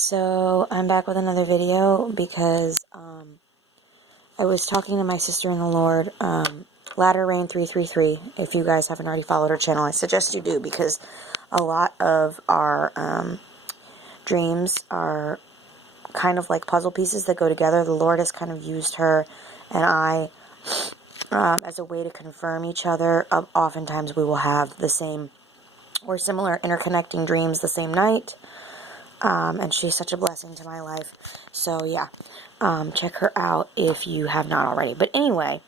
So I'm back with another video because I was talking to my sister in the Lord, Latter Rain 333. If you guys haven't already followed her channel, I suggest you do, because a lot of our dreams are kind of like puzzle pieces that go together. The Lord has kind of used her and I as a way to confirm each other. Oftentimes we will have the same or similar interconnecting dreams the same night. And she's such a blessing to my life. So yeah, check her out if you have not already. But anyway,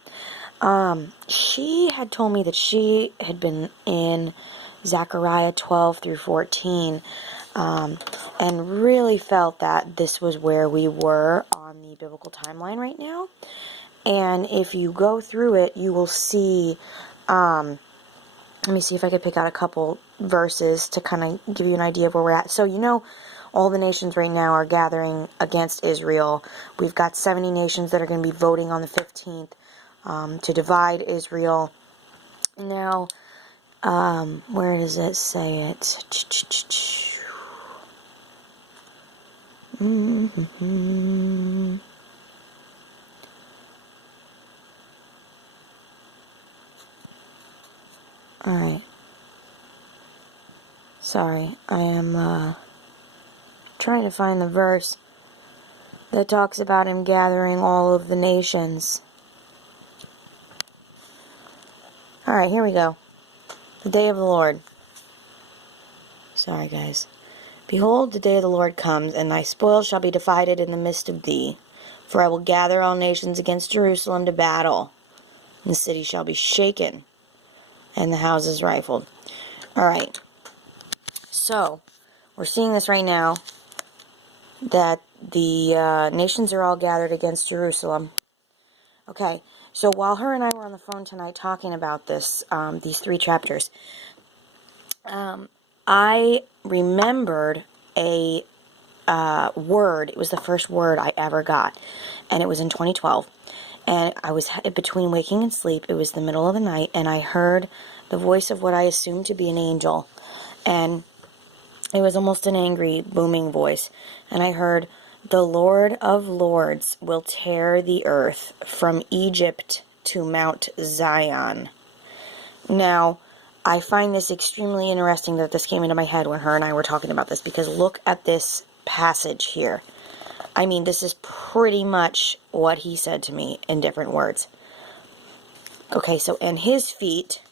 she had told me that she had been in Zechariah 12 through 14, and really felt that this was where we were on the biblical timeline right now. And if you go through it, you will see, let me see if I could pick out a couple verses to kind of give you an idea of where we're at. So, you know, all the nations right now are gathering against Israel. We've got 70 nations that are going to be voting on the 15th to divide Israel. Now, where does it say it? Alright. Sorry, I am trying to find the verse that talks about him gathering all of the nations. Alright, here we go. The day of the Lord. Sorry, guys. Behold, the day of the Lord comes, and thy spoil shall be divided in the midst of thee. For I will gather all nations against Jerusalem to battle, and the city shall be shaken, and the houses rifled. Alright. So, we're seeing this right now, that the nations are all gathered against Jerusalem. Okay, so while her and I were on the phone tonight talking about this, these 3 chapters, I remembered a word. It was the first word I ever got, and it was in 2012. And I was between waking and sleep. It was the middle of the night, and I heard the voice of what I assumed to be an angel, and it was almost an angry, booming voice. And I heard, "The Lord of Lords will tear the earth from Egypt to Mount Zion." Now, I find this extremely interesting that this came into my head when her and I were talking about this, because look at this passage here. I mean, this is pretty much what he said to me in different words. Okay, so, "And his feet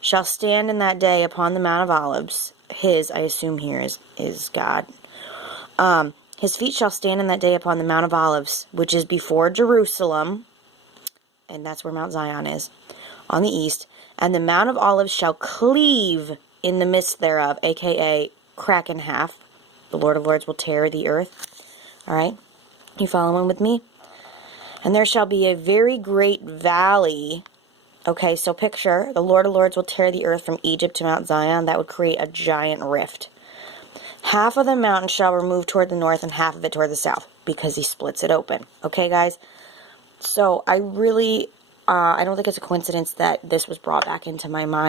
shall stand in that day upon the Mount of Olives." His, I assume here, is God. "His feet shall stand in that day upon the Mount of Olives, which is before Jerusalem," and that's where Mount Zion is, "on the east. And the Mount of Olives shall cleave in the midst thereof," aka crack in half. The Lord of Lords will tear the earth. Alright? You following with me? "And there shall be a very great valley." Okay, so picture, the Lord of Lords will tear the earth from Egypt to Mount Zion. That would create a giant rift. "Half of the mountain shall remove toward the north and half of it toward the south," because he splits it open. Okay, guys? So I really, I don't think it's a coincidence that this was brought back into my mind.